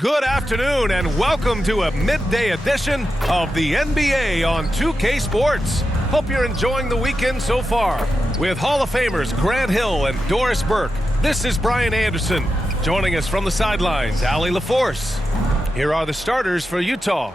Good afternoon and welcome to a midday edition of the NBA on 2K Sports. Hope you're enjoying the weekend so far. With Hall of Famers Grant Hill and Doris Burke, this is Brian Anderson. Joining us from the sidelines, Allie LaForce. Here are the starters for Utah.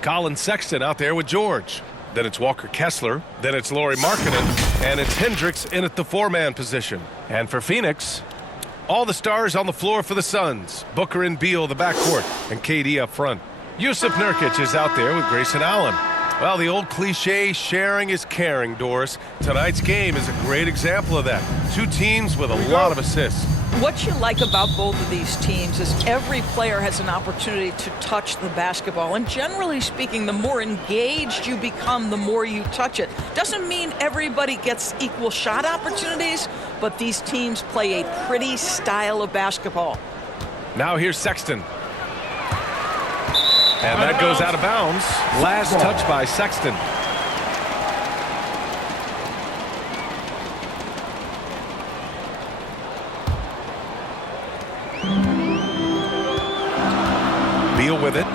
Colin Sexton out there with George. Then it's Walker Kessler. Then it's Lauri Markkanen. And it's Hendricks in at the four-man position. And for Phoenix, all the stars on the floor for the Suns. Booker and Beal, the backcourt, and KD up front. Yusuf Nurkic is out there with Grayson Allen. Well, the old cliche, sharing is caring, Doris. Tonight's game is a great example of that. Two teams with a lot of assists. What you like about both of these teams is every player has an opportunity to touch the basketball. And generally speaking, the more engaged you become, the more you touch it. Doesn't mean everybody gets equal shot opportunities, but these teams play a pretty style of basketball. Now here's Sexton. And that goes out of bounds. Last touch by Sexton. Beal with it.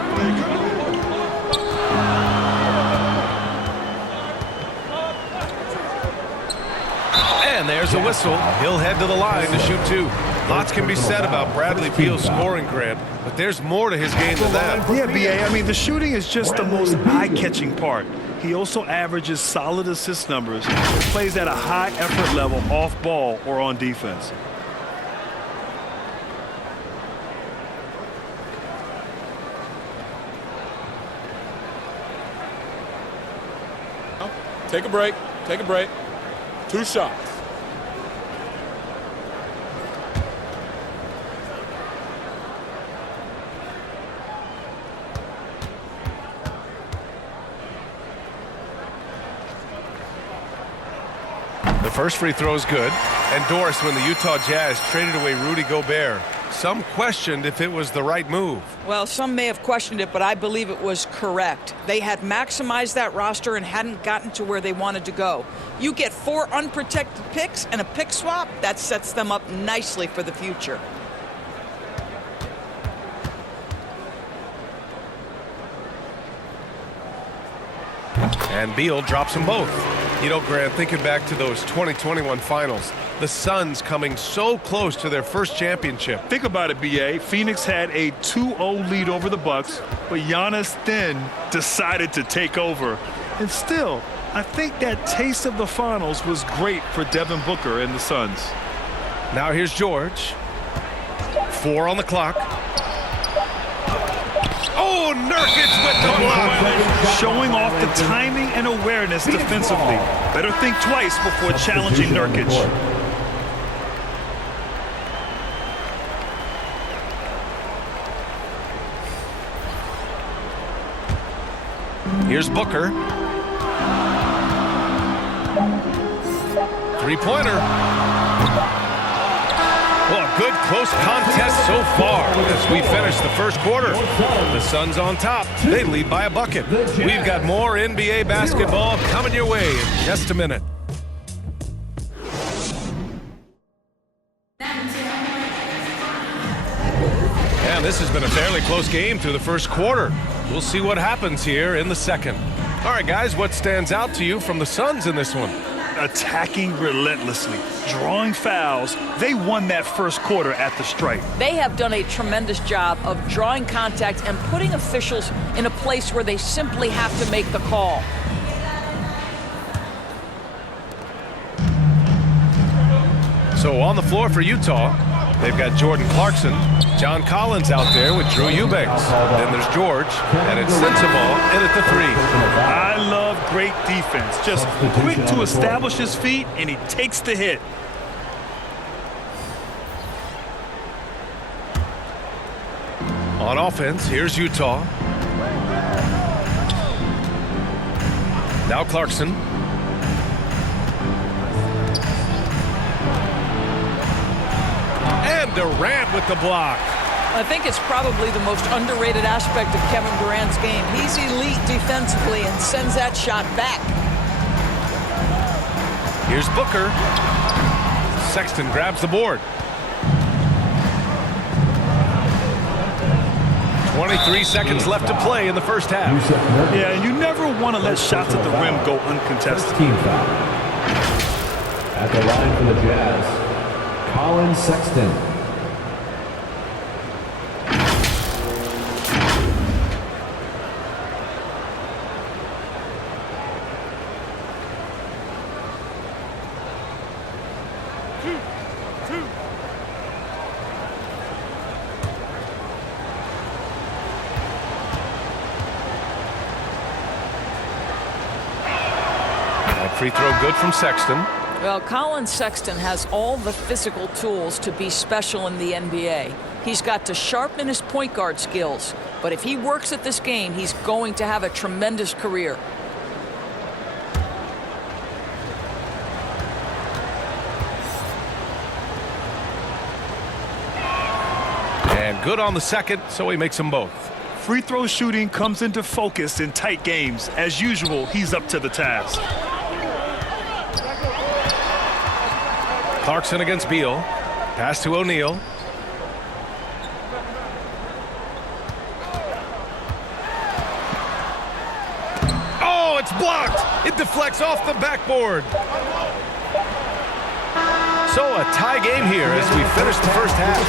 And there's a whistle. He'll head to the line to shoot two. Lots can be said about Bradley Beal's scoring, Grant, but there's more to his game than that. Yeah, B.A., I mean, the shooting is just the most eye-catching part. He also averages solid assist numbers and plays at a high effort level off ball or on defense. Take a break. Take a break. Two shots. The first free throw is good. And Doris, when the Utah Jazz traded away Rudy Gobert, some questioned if it was the right move. Well, some may have questioned it, but I believe it was correct. They had maximized that roster and hadn't gotten to where they wanted to go. You get 4 unprotected picks and a pick swap, that sets them up nicely for the future. And Beal drops them both. You know, Grant, thinking back to those 2021 finals, the Suns coming so close to their first championship. Think about it, B.A. Phoenix had a 2-0 lead over the Bucks, but Giannis then decided to take over. And still, I think that taste of the finals was great for Devin Booker and the Suns. Now here's George. 4 on the clock. Oh, Nurkic with the block. Showing off the timing and awareness defensively. Better think twice before challenging Nurkic. Here's Booker. Three-pointer. Well, a good close contest so far as we finish the first quarter. The Suns on top. They lead by a bucket. We've got more NBA basketball coming your way in just a minute. And this has been a fairly close game through the first quarter. We'll see what happens here in the second. All right, guys, what stands out to you from the Suns in this one? Attacking relentlessly, drawing fouls. They won that first quarter at the stripe. They have done a tremendous job of drawing contact and putting officials in a place where they simply have to make the call. So on the floor for Utah, they've got Jordan Clarkson, John Collins out there with Drew Eubanks. Then there's George, and it's Sensabaugh in at the 3. I love great defense. Just quick to establish his feet, and he takes the hit. On offense, here's Utah. Now Clarkson. And Durant with the block. I think it's probably the most underrated aspect of Kevin Durant's game. He's elite defensively and sends that shot back. Here's Booker. Sexton grabs the board. 23 seconds left to play in the first half. Yeah, and you never want to let shots at the rim go uncontested. Team foul. At the line for the Jazz, Colin Sexton. Free throw good from Sexton. Well, Colin Sexton has all the physical tools to be special in the NBA. He's got to sharpen his point guard skills, but if he works at this game, he's going to have a tremendous career. And good on the second, so he makes them both. Free throw shooting comes into focus in tight games. As usual, he's up to the task. Clarkson against Beal. Pass to O'Neal. Oh, it's blocked. It deflects off the backboard. So a tie game here as we finish the first half.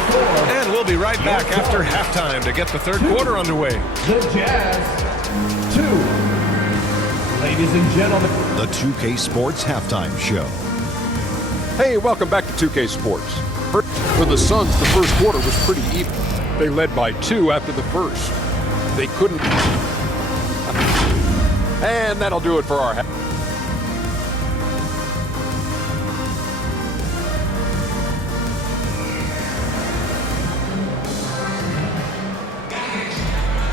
And we'll be right back after halftime to get the third quarter underway. The Jazz, 2. Ladies and gentlemen. The 2K Sports Halftime Show. Hey, welcome back to 2K Sports. For the Suns, the first quarter was pretty even. They led by 2 after the first. They couldn't. And that'll do it for our half.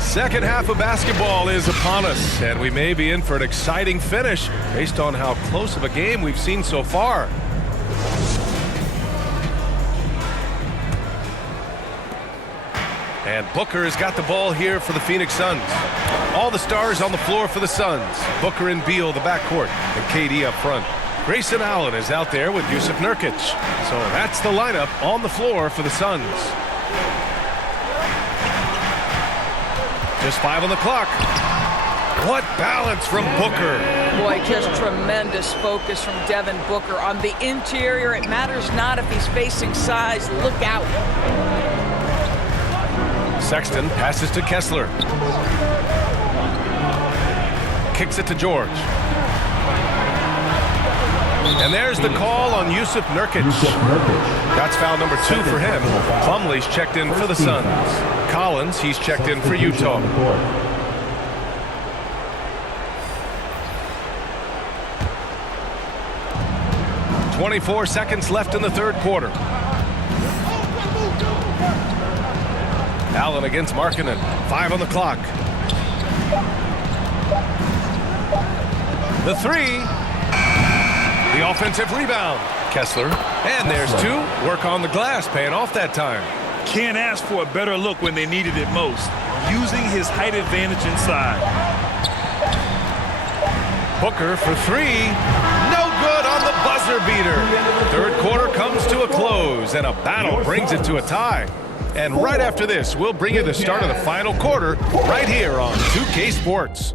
Second half of basketball is upon us, and we may be in for an exciting finish based on how close of a game we've seen so far. And Booker has got the ball here for the Phoenix Suns. All the stars on the floor for the Suns. Booker and Beal, the backcourt, and KD up front. Grayson Allen is out there with Yusuf Nurkic. So that's the lineup on the floor for the Suns. Just 5 on the clock. What balance from Booker. Boy, just tremendous focus from Devin Booker. On the interior, it matters not if he's facing size. Look out. Sexton passes to Kessler. Kicks it to George. And there's the call on Yusuf Nurkic. That's foul number 2 for him. Plumlee's checked in for the Suns. Collins, he's checked in for Utah. 24 seconds left in the third quarter. Allen against Markkanen. 5 on the clock. The 3. The offensive rebound. Kessler. And there's 2. Work on the glass, paying off that time. Can't ask for a better look when they needed it most. Using his height advantage inside. Booker for 3. No good on the buzzer beater. Third quarter comes to a close, and a battle brings it to a tie. And right after this, we'll bring you the start of the final quarter right here on 2K Sports.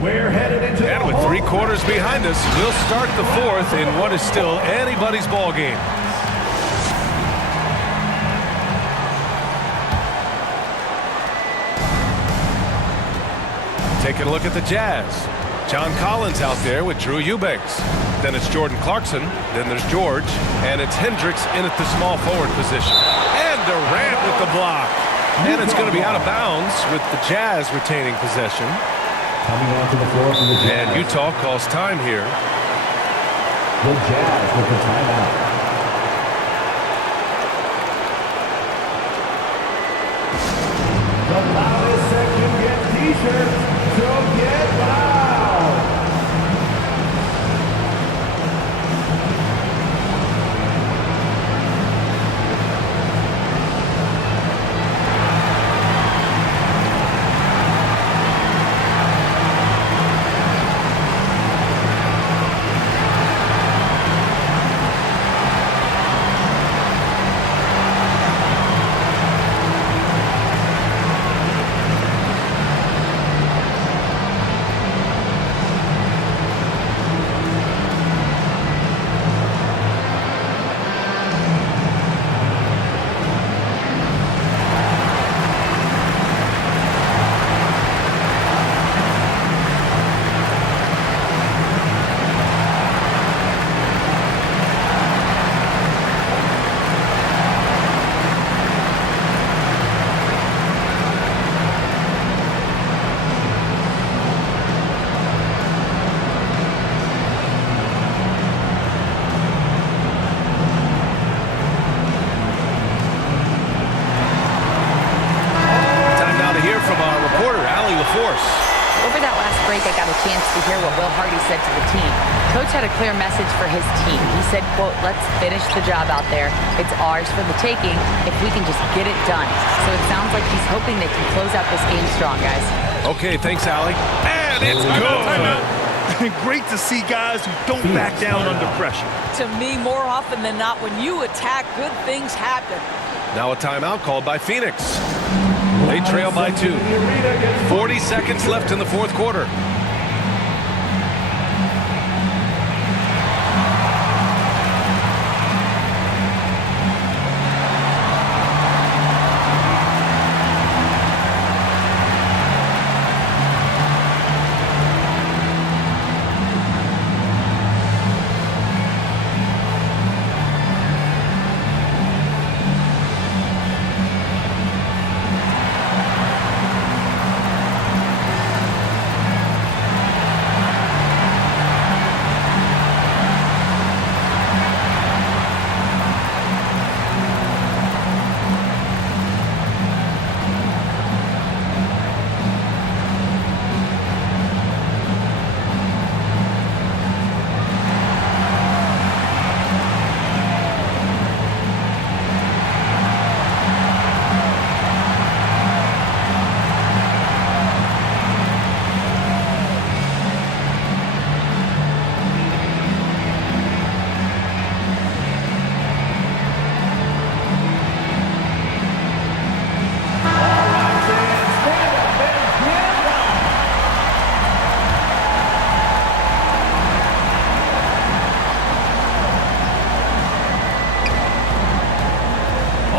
We're headed into And with 3 quarters behind us, we'll start the fourth in what is still anybody's ball game. Taking a look at the Jazz. John Collins out there with Drew Eubanks. Then it's Jordan Clarkson. Then there's George. And it's Hendricks in at the small forward position. And Durant with the block. And it's going to be out of bounds with the Jazz retaining possession. Coming onto the floor for the Jazz. And Utah calls time here. The Jazz with the timeout. The loudest section gets t-shirts, so get loud. chance to hear what Will Hardy said to the team. Coach had a clear message for his team. He said, quote, "Let's finish the job out there. It's ours for the taking if we can just get it done." So it sounds like he's hoping they can close out this game strong, guys. Okay, thanks, Allie. And it's good. Great to see guys who don't back down under pressure. To me, more often than not, when you attack, good things happen. Now a timeout called by Phoenix. They trail by 2. 40 seconds left in the fourth quarter.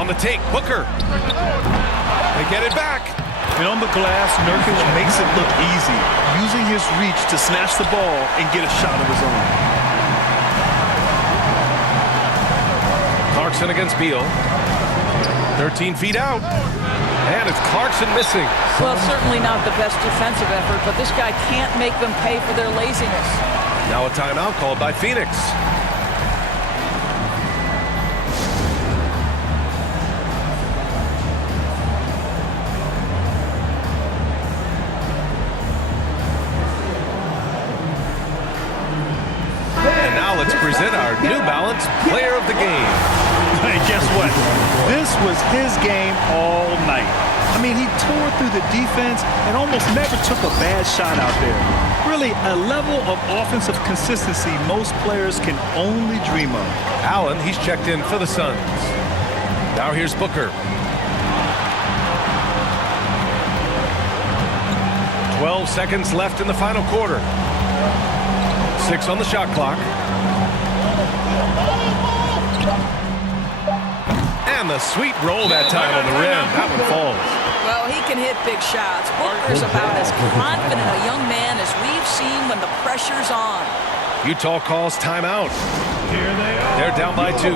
On the take, Booker. They get it back. And on the glass, Nurkic makes it look easy, using his reach to snatch the ball and get a shot of his own. Clarkson against Beal. 13 feet out. And it's Clarkson missing. Well, certainly not the best defensive effort, but this guy can't make them pay for their laziness. Now a timeout called by Phoenix. And now let's present our New Balance Player of the Game. Hey, guess what? This was his game all night. I mean, he tore through the defense and almost never took a bad shot out there. Really, a level of offensive consistency most players can only dream of. Allen, he's checked in for the Suns. Now here's Booker. 12 seconds left in the final quarter. 6 on the shot clock. And the sweet roll that time on the rim. That one falls. Well, he can hit big shots. Booker's about as confident a young man as we've seen when the pressure's on. Utah calls timeout. They're down by 2.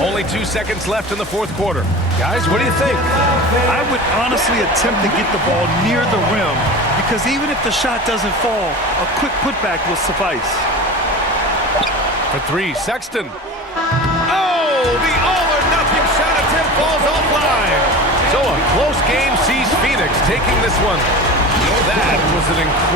Only 2 seconds left in the fourth quarter. Guys, what do you think? I would honestly attempt to get the ball near the rim because even if the shot doesn't fall, a quick putback will suffice. For 3, Sexton. Oh, the all-or-nothing shot attempt falls offline. So a close game sees Phoenix taking this one. That was an incredible